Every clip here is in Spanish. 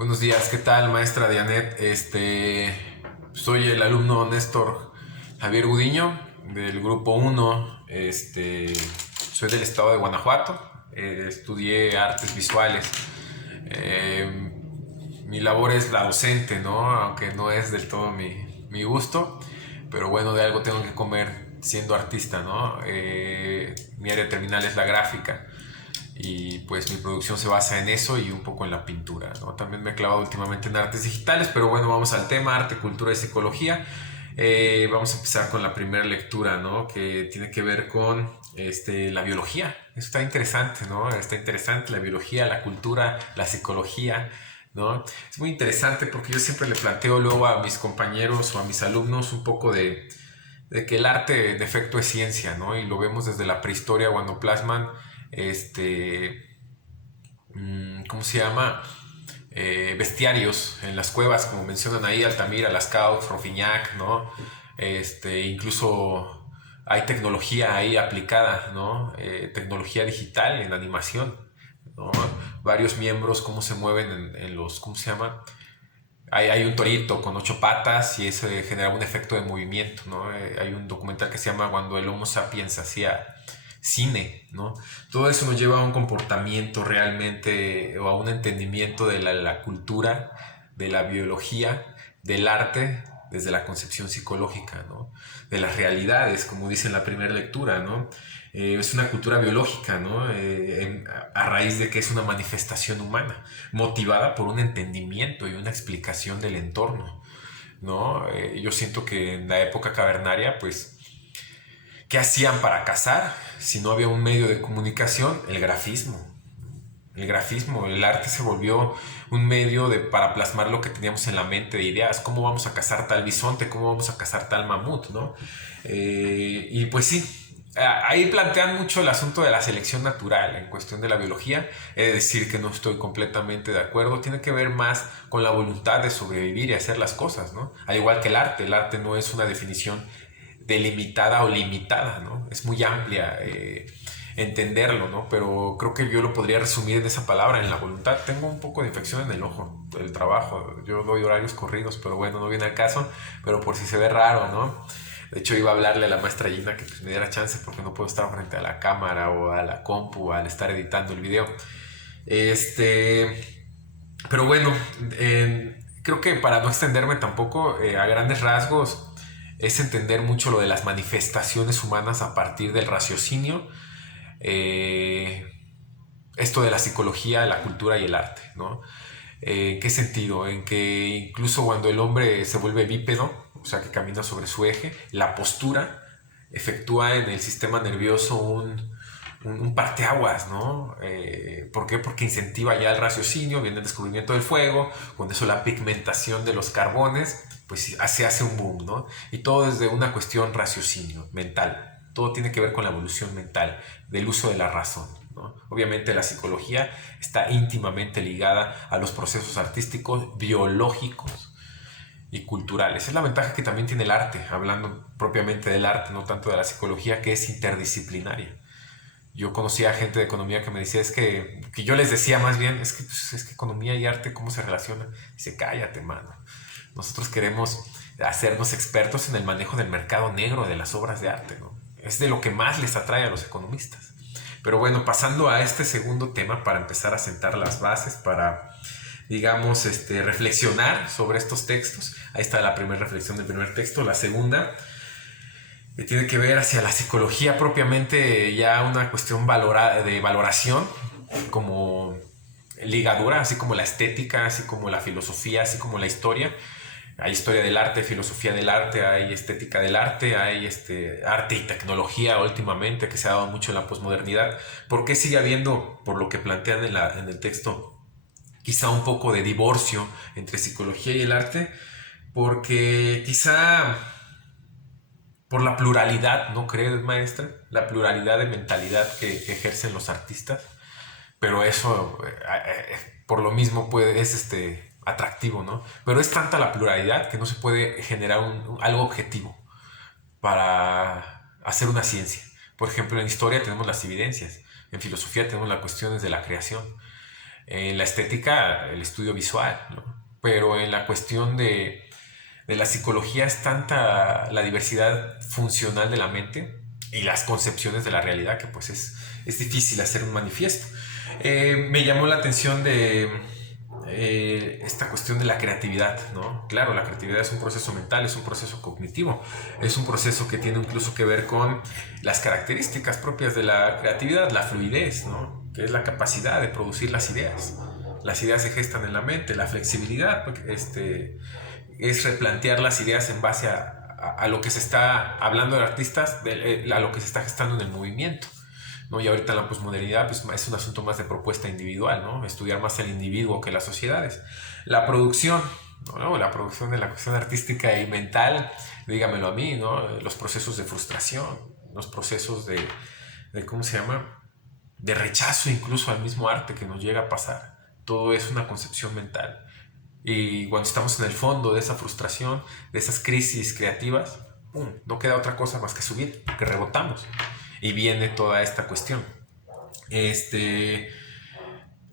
Buenos días, ¿qué tal, maestra Dianet? Soy el alumno Néstor Javier Gudiño del grupo 1. Soy del estado de Guanajuato. Estudié artes visuales. Eh, Mi labor es la docente, ¿no? Aunque no es del todo mi gusto. Pero bueno, de algo tengo que comer siendo artista, ¿no? Mi área terminal es la gráfica y pues mi producción se basa en eso y un poco en la pintura, ¿no? También me he clavado últimamente en artes digitales, pero bueno, vamos al tema, arte, cultura y psicología. Vamos a empezar con la primera lectura, ¿no? Que tiene que ver con la biología. Eso está interesante, ¿no? Está interesante la biología, la cultura, la psicología, ¿no? Es muy interesante porque yo siempre le planteo luego a mis compañeros o a mis alumnos un poco de que el arte de efecto es ciencia, ¿no? Y lo vemos desde la prehistoria cuando plasman este, ¿cómo se llama? Bestiarios en las cuevas, como mencionan ahí Altamira, Lascaux, Rofiñac, ¿no? Incluso hay tecnología ahí aplicada, ¿no? Tecnología digital en animación, ¿no? Varios miembros, cómo se mueven en los, ¿cómo se llama? Hay un torito con 8 patas y eso genera un efecto de movimiento, ¿no? Hay un documental que se llama Cuando el Homo sapiens hacía cine, ¿no? Todo eso nos lleva a un comportamiento realmente o a un entendimiento de la cultura, de la biología, del arte, desde la concepción psicológica, ¿no? De las realidades, como dice en la primera lectura, ¿no? Es una cultura biológica, ¿no? A raíz de que es una manifestación humana, motivada por un entendimiento y una explicación del entorno, ¿no? Yo siento que en la época cavernaria, pues, ¿qué hacían para cazar? Si no había un medio de comunicación, el grafismo. El grafismo, el arte se volvió un medio para plasmar lo que teníamos en la mente de ideas. ¿Cómo vamos a cazar tal bisonte? ¿Cómo vamos a cazar tal mamut? ¿No? Y pues sí, ahí plantean mucho el asunto de la selección natural en cuestión de la biología. He de decir que no estoy completamente de acuerdo. Tiene que ver más con la voluntad de sobrevivir y hacer las cosas, ¿no? Al igual que el arte no es una definición delimitada o limitada, ¿no? Es muy amplia entenderlo, ¿no? Pero creo que yo lo podría resumir en esa palabra, en la voluntad. Tengo un poco de infección en el ojo, el trabajo. Yo doy horarios corridos, pero bueno, no viene al caso. Pero por si se ve raro, ¿no? De hecho, iba a hablarle a la maestra Gina que pues, me diera chance porque no puedo estar frente a la cámara o a la compu al estar editando el video. Pero bueno, creo que para no extenderme tampoco, a grandes rasgos, es entender mucho lo de las manifestaciones humanas a partir del raciocinio, eh, esto de la psicología, la cultura y el arte, ¿no? ¿En qué sentido? En que incluso cuando el hombre se vuelve bípedo, o sea que camina sobre su eje, la postura efectúa en el sistema nervioso un parteaguas, ¿no? ¿Por qué? Porque incentiva ya el raciocinio, viene el descubrimiento del fuego, con eso la pigmentación de los carbones, pues se hace un boom, ¿no? Y todo desde una cuestión raciocinio, mental. Todo tiene que ver con la evolución mental, del uso de la razón, ¿no? Obviamente la psicología está íntimamente ligada a los procesos artísticos, biológicos y culturales. Es la ventaja que también tiene el arte, hablando propiamente del arte, no tanto de la psicología, que es interdisciplinaria. Yo conocía a gente de economía que me decía, que yo les decía más bien, es que economía y arte, ¿cómo se relacionan? Dice, cállate, mano. Nosotros queremos hacernos expertos en el manejo del mercado negro de las obras de arte, ¿no? Es de lo que más les atrae a los economistas. Pero bueno, pasando a este segundo tema para empezar a sentar las bases, para, digamos, reflexionar sobre estos textos. Ahí está la primera reflexión del primer texto. La segunda, que tiene que ver hacia la psicología propiamente, ya una cuestión de valoración, como ligadura, así como la estética, así como la filosofía, así como la historia. Hay historia del arte, filosofía del arte, hay estética del arte, hay arte y tecnología últimamente que se ha dado mucho en la posmodernidad. ¿Por qué sigue habiendo, por lo que plantean en el texto, quizá un poco de divorcio entre psicología y el arte? Porque quizá por la pluralidad, ¿no crees, maestra? La pluralidad de mentalidad que ejercen los artistas, pero eso por lo mismo es atractivo, ¿no? Pero es tanta la pluralidad que no se puede generar algo objetivo para hacer una ciencia. Por ejemplo, en historia tenemos las evidencias, en filosofía tenemos las cuestiones de la creación, En la estética, el estudio visual, ¿no? Pero en la cuestión de la psicología es tanta la diversidad funcional de la mente y las concepciones de la realidad que pues es difícil hacer un manifiesto. Me llamó la atención de esta cuestión de la creatividad, ¿no? Claro, la creatividad es un proceso mental, es un proceso cognitivo, es un proceso que tiene incluso que ver con las características propias de la creatividad, la fluidez, ¿no? Que es la capacidad de producir las ideas. Las ideas se gestan en la mente, la flexibilidad, es replantear las ideas en base a lo que se está hablando de artistas, a lo que se está gestando en el movimiento, ¿no? Y ahorita la posmodernidad pues, es un asunto más de propuesta individual, ¿no? Estudiar más el individuo que las sociedades. La producción, ¿no? La producción de la cuestión artística y mental, dígamelo a mí, ¿no? Los procesos de frustración, los procesos de ¿cómo se llama? De rechazo incluso al mismo arte que nos llega a pasar. Todo es una concepción mental. Y cuando estamos en el fondo de esa frustración, de esas crisis creativas, ¡pum!, no queda otra cosa más que subir, que rebotamos. Y viene toda esta cuestión.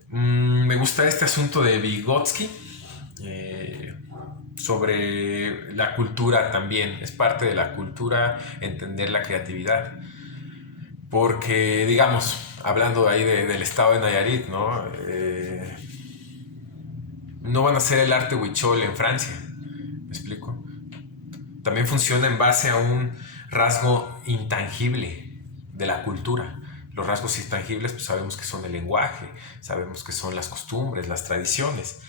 Me gusta este asunto de Vygotsky sobre la cultura también. Es parte de la cultura entender la creatividad. Porque, digamos, hablando ahí del estado de Nayarit, ¿no? No van a hacer el arte huichol en Francia. ¿Me explico? También funciona en base a un rasgo intangible de la cultura. Los rasgos intangibles pues sabemos que son el lenguaje, sabemos que son las costumbres, las tradiciones,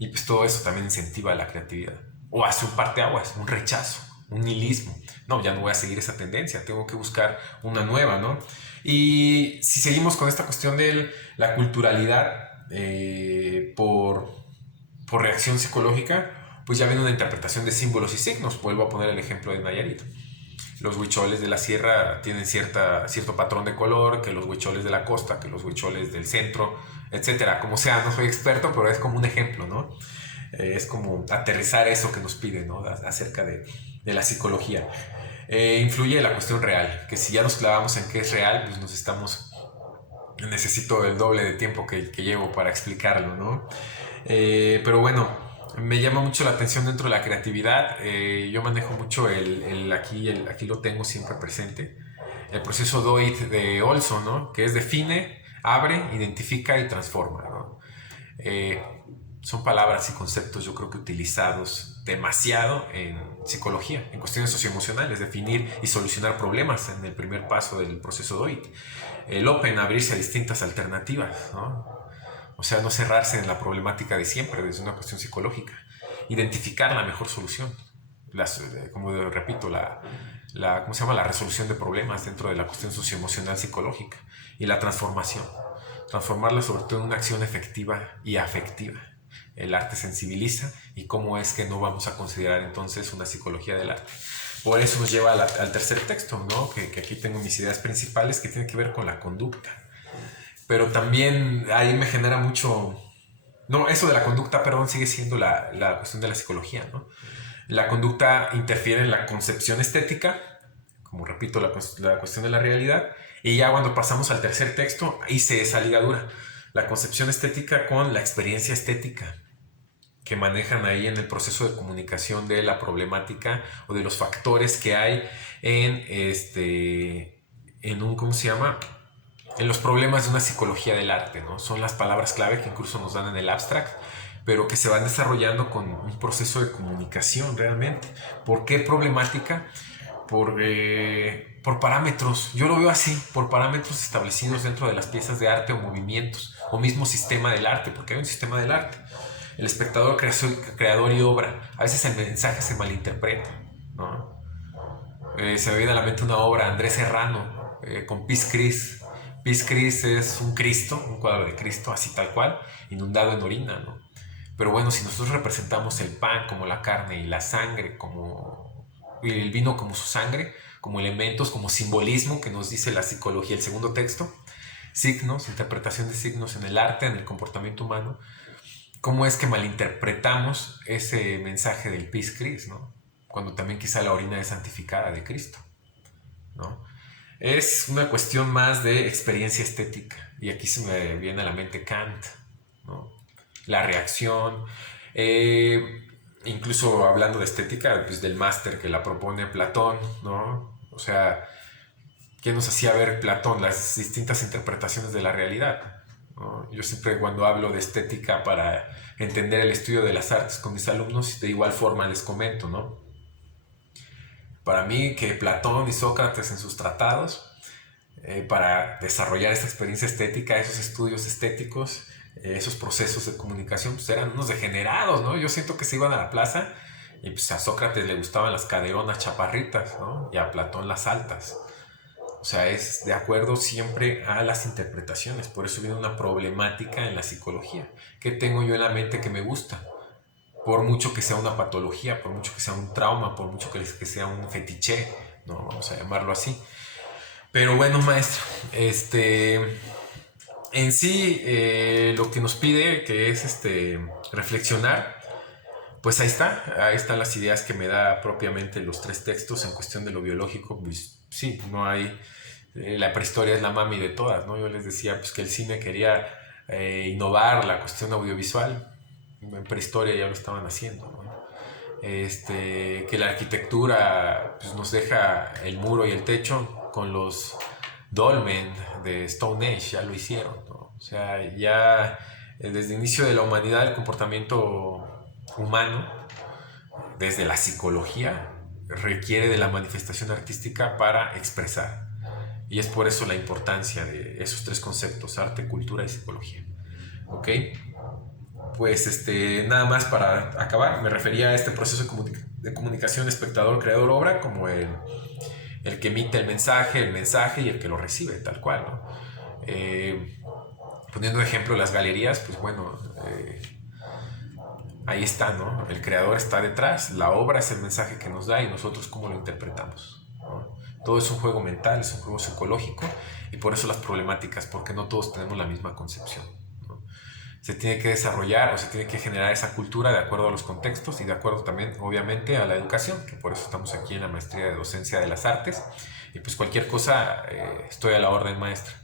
y pues todo eso también incentiva la creatividad. O hace un parteaguas, un rechazo, un nihilismo. No, ya no voy a seguir esa tendencia, tengo que buscar una nueva, ¿no? Y si seguimos con esta cuestión de la culturalidad por reacción psicológica, pues ya viene una interpretación de símbolos y signos. Vuelvo a poner el ejemplo de Nayarit. Los huicholes de la sierra tienen cierto patrón de color que los huicholes de la costa, que los huicholes del centro, etcétera. Como sea, no soy experto, pero es como un ejemplo, ¿no? Es como aterrizar eso que nos pide, ¿no? Acerca de la psicología. Influye la cuestión real, que si ya nos clavamos en qué es real, pues nos estamos... Necesito el doble de tiempo que llevo para explicarlo, ¿no? Pero bueno, me llama mucho la atención dentro de la creatividad. Yo manejo mucho aquí lo tengo siempre presente, el proceso DOIT de Olson, ¿no? Que es define, abre, identifica y transforma, ¿no? Eh, Son palabras y conceptos yo creo que utilizados demasiado en psicología, en cuestiones socioemocionales, definir y solucionar problemas en el primer paso del proceso DOIT. El open, abrirse a distintas alternativas, ¿no? O sea, no cerrarse en la problemática de siempre desde una cuestión psicológica. Identificar la mejor solución. Como repito, ¿cómo se llama? La resolución de problemas dentro de la cuestión socioemocional psicológica. Y la transformación. Transformarla sobre todo en una acción efectiva y afectiva. El arte sensibiliza y cómo es que no vamos a considerar entonces una psicología del arte. Por eso nos lleva al tercer texto, ¿no? Que aquí tengo mis ideas principales que tienen que ver con la conducta. Pero también ahí me genera mucho... No, eso de la conducta, perdón, sigue siendo la cuestión de la psicología, ¿no? La conducta interfiere en la concepción estética, como repito, la cuestión de la realidad, y ya cuando pasamos al tercer texto, hice esa ligadura, la concepción estética con la experiencia estética, que manejan ahí en el proceso de comunicación de la problemática o de los factores que hay en un, ¿cómo se llama? En los problemas de una psicología del arte, ¿no? Son las palabras clave que incluso nos dan en el abstract, pero que se van desarrollando con un proceso de comunicación realmente. ¿Por qué problemática? Por parámetros, yo lo veo así, por parámetros establecidos dentro de las piezas de arte o movimientos, o mismo sistema del arte, porque hay un sistema del arte. El espectador, creador y obra. A veces el mensaje se malinterpreta, ¿no? Se me viene a la mente una obra, Andrés Serrano, con Piz Chris. Piz Chris es un Cristo, un cuadro de Cristo, así tal cual, inundado en orina, ¿no? Pero bueno, si nosotros representamos el pan como la carne y la sangre y el vino como su sangre, como elementos, como simbolismo que nos dice la psicología, el segundo texto, signos, interpretación de signos en el arte, en el comportamiento humano, ¿cómo es que malinterpretamos ese mensaje del Piz Chris, ¿no? Cuando también quizá la orina es santificada de Cristo, ¿no? Es una cuestión más de experiencia estética. Y aquí se me viene a la mente Kant, ¿no? la reacción. Incluso hablando de estética, pues del máster que la propone Platón, ¿no? O sea, ¿qué nos hacía ver Platón? Las distintas interpretaciones de la realidad, ¿no? Yo siempre cuando hablo de estética para entender el estudio de las artes con mis alumnos, de igual forma les comento, ¿no? Para mí que Platón y Sócrates en sus tratados, para desarrollar esta experiencia estética, esos estudios estéticos, esos procesos de comunicación, pues eran unos degenerados, ¿no? Yo siento que se iban a la plaza y pues a Sócrates le gustaban las caderonas chaparritas, ¿no? Y a Platón las altas. O sea, es de acuerdo siempre a las interpretaciones. Por eso viene una problemática en la psicología. ¿Qué tengo yo en la mente que me gusta? Por mucho que sea una patología, por mucho que sea un trauma, por mucho que sea un fetiche, ¿no? Vamos a llamarlo así. Pero bueno, maestro, en sí, lo que nos pide, que es reflexionar, pues ahí están las ideas que me da propiamente los tres textos en cuestión de lo biológico. Pues sí, no hay, la prehistoria es la mami de todas, ¿no? Yo les decía pues que el cine quería innovar la cuestión audiovisual, en prehistoria ya lo estaban haciendo, ¿no? Que la arquitectura pues, nos deja el muro y el techo con los dolmen de Stone Age, ya lo hicieron, ¿no? O sea, ya desde el inicio de la humanidad el comportamiento humano, desde la psicología, requiere de la manifestación artística para expresar. Y es por eso la importancia de esos tres conceptos, arte, cultura y psicología. ¿Ok? Pues nada más para acabar, me refería a este proceso de comunicación espectador-creador-obra como el que emite el mensaje y el que lo recibe, tal cual, ¿no? Poniendo de ejemplo las galerías, pues bueno, ahí está, ¿no? El creador está detrás, la obra es el mensaje que nos da y nosotros cómo lo interpretamos, ¿no? Todo es un juego mental, es un juego psicológico y por eso las problemáticas, porque no todos tenemos la misma concepción, ¿no? Se tiene que desarrollar o se tiene que generar esa cultura de acuerdo a los contextos y de acuerdo también, obviamente, a la educación, que por eso estamos aquí en la maestría de docencia de las artes. Y pues cualquier cosa, estoy a la orden, maestra.